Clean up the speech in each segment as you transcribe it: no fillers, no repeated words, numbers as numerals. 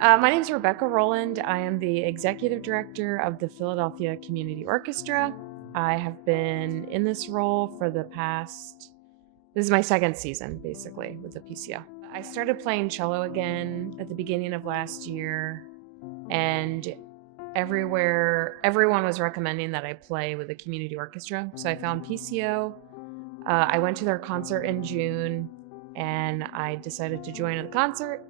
My name is Rebecca Rowland. I am the executive director of the Philadelphia Community Orchestra. I have been in this role for this is my second season, basically, with the PCO. I started playing cello again at the beginning of last year, and everyone was recommending that I play with a community orchestra. So I found PCO. I went to their concert in June, and I decided to join the concert.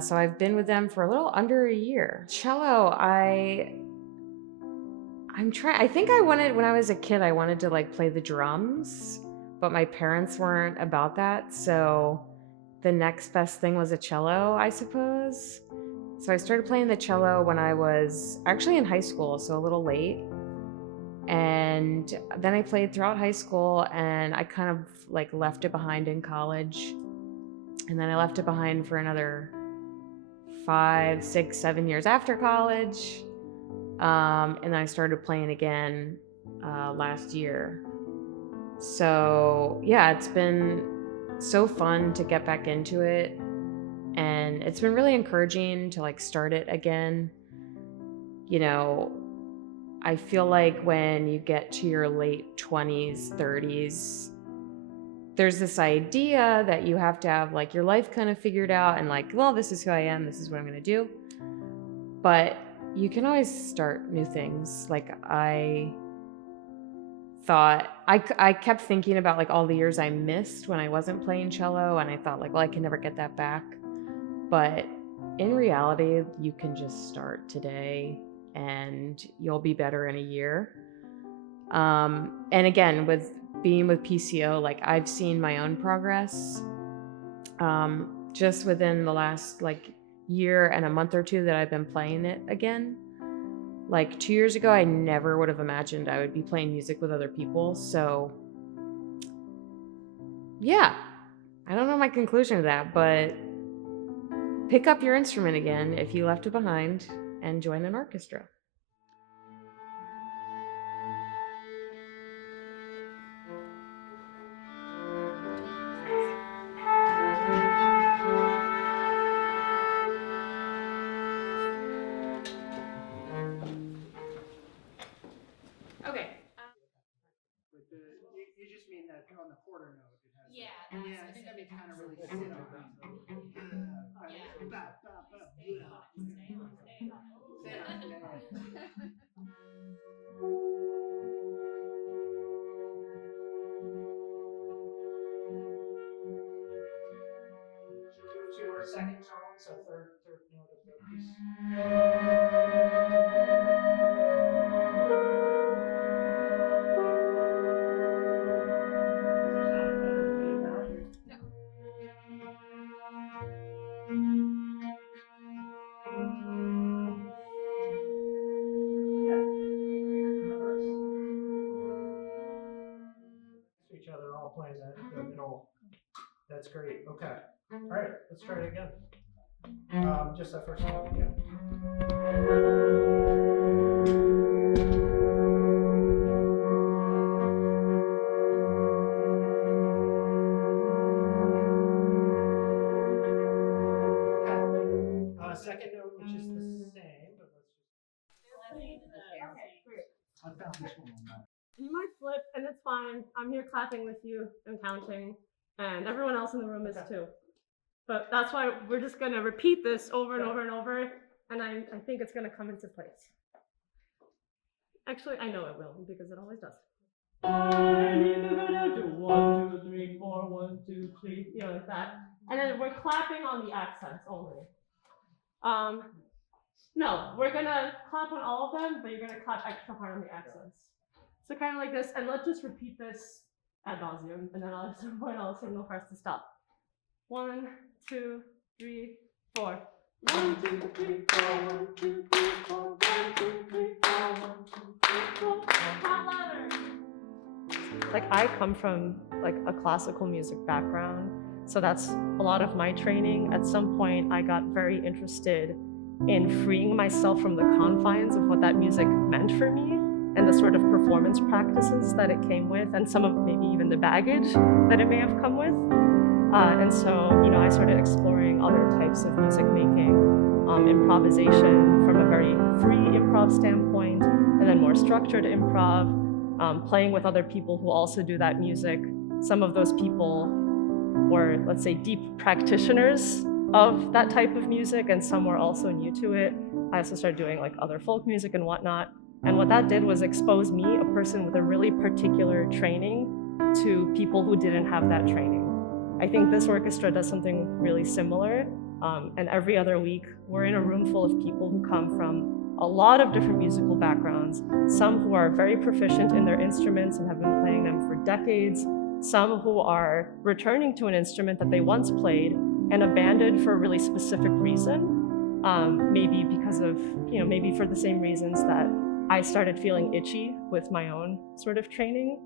So I've been with them for a little under a year. Cello, I think when I was a kid, I wanted to like play the drums, but my parents weren't about that. So the next best thing was a cello, I suppose. So I started playing the cello when I was actually in high school, so a little late. And then I played throughout high school, and I kind of like left it behind in college. And then I left it behind for another 5, 6, 7 years after college. And then I started playing again last year. So yeah, it's been so fun to get back into it. And it's been really encouraging to like start it again. You know, I feel like when you get to your late 20s, 30s, there's this idea that you have to have like your life kind of figured out and like, well, this is who I am, this is what I'm gonna do. But you can always start new things. Like I kept thinking about like all the years I missed when I wasn't playing cello, and I thought like, well, I can never get that back. But in reality, you can just start today and you'll be better in a year. And again, with being with PCO, like I've seen my own progress just within the last like year and a month or two that I've been playing it again. Like 2 years ago, I never would have imagined I would be playing music with other people. So yeah, I don't know my conclusion to that, but pick up your instrument again if you left it behind and join an orchestra. Okay. You just mean that on the quarter note it has. Yeah, I think that'd be kind of really sit on. To our second tone, so third note of the piece. Each other, all playing the middle. That's great. Okay. All right, let's try it again. Just that first one again. Second note, which is the same, but let's just. Okay, great. I found this one on that. You might flip, and it's fine. I'm here clapping with you and counting, and everyone else in the room is too. But that's why we're just gonna repeat this over and over and over, and I think it's gonna come into place. Actually, I know it will because it always does. 1, 2, 3, 4, 1, 2, 3, you know, like that. And then we're clapping on the accents only. No, we're gonna clap on all of them, but you're gonna clap extra hard on the accents. So kind of like this, and let's just repeat this ad nauseum, and then at some point I'll signal for us to stop. 1, 2, 3, 4. 1, 2, 3, 4, 1, 2, 3, 4, 1, 2, 3, 4, 1, 2, 3, 4. Not louder. Like I come from like a classical music background, so that's a lot of my training. At some point, I got very interested in freeing myself from the confines of what that music meant for me and the sort of performance practices that it came with, and some of maybe even the baggage that it may have come with. And so, you know, I started exploring other types of music making improvisation from a very free improv standpoint, and then more structured improv, playing with other people who also do that music. Some of those people were, let's say, deep practitioners of that type of music, and some were also new to it. I also started doing like other folk music and whatnot. And what that did was expose me, a person with a really particular training, to people who didn't have that training. I think this orchestra does something really similar. And every other week, we're in a room full of people who come from a lot of different musical backgrounds, some who are very proficient in their instruments and have been playing them for decades, some who are returning to an instrument that they once played and abandoned for a really specific reason, maybe because of, maybe for the same reasons that I started feeling itchy with my own sort of training.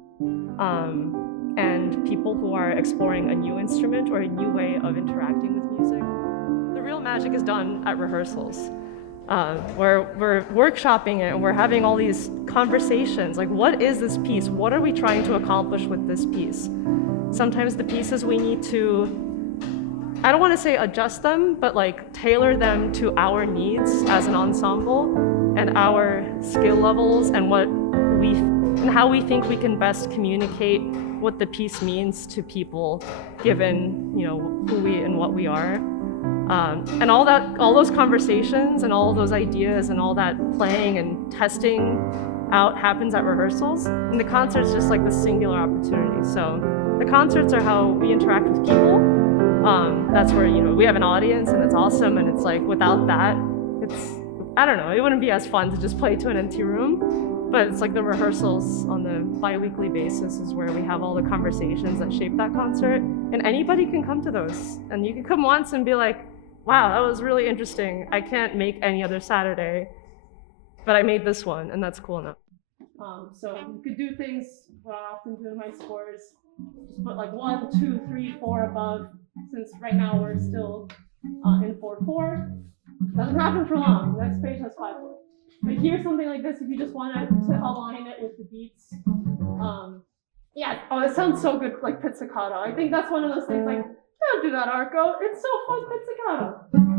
And people who are exploring a new instrument or a new way of interacting with music. The real magic is done at rehearsals. Where we're workshopping it and we're having all these conversations, like what is this piece? What are we trying to accomplish with this piece? Sometimes the pieces we need to, I don't want to say adjust them, but like tailor them to our needs as an ensemble and our skill levels and and how we think we can best communicate what the piece means to people, given who we and what we are. And all those conversations and all those ideas and all that playing and testing out happens at rehearsals. And the concert's just like this singular opportunity. So the concerts are how we interact with people. That's where, we have an audience and it's awesome. And it's like, without that, I don't know, it wouldn't be as fun to just play to an empty room. But it's like the rehearsals on the bi-weekly basis is where we have all the conversations that shape that concert. And anybody can come to those. And you can come once and be like, wow, that was really interesting. I can't make any other Saturday, but I made this one, and that's cool enough. So you could do things, what I often do in my scores, just put like 1, 2, 3, 4 above, since right now we're still in 4/4. Doesn't happen for long. The next page has 5/4. But here's something like this if you just wanted to align it with the beats. It sounds so good, like pizzicato. I think that's one of those things like, don't do that, Arco. It's so fun pizzicato.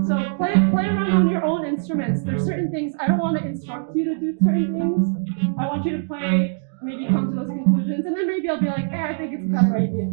So play around on your own instruments. There's certain things, I don't want to instruct you to do certain things. I want you to play, maybe come to those conclusions, and then maybe I'll be like, hey, I think it's a better idea.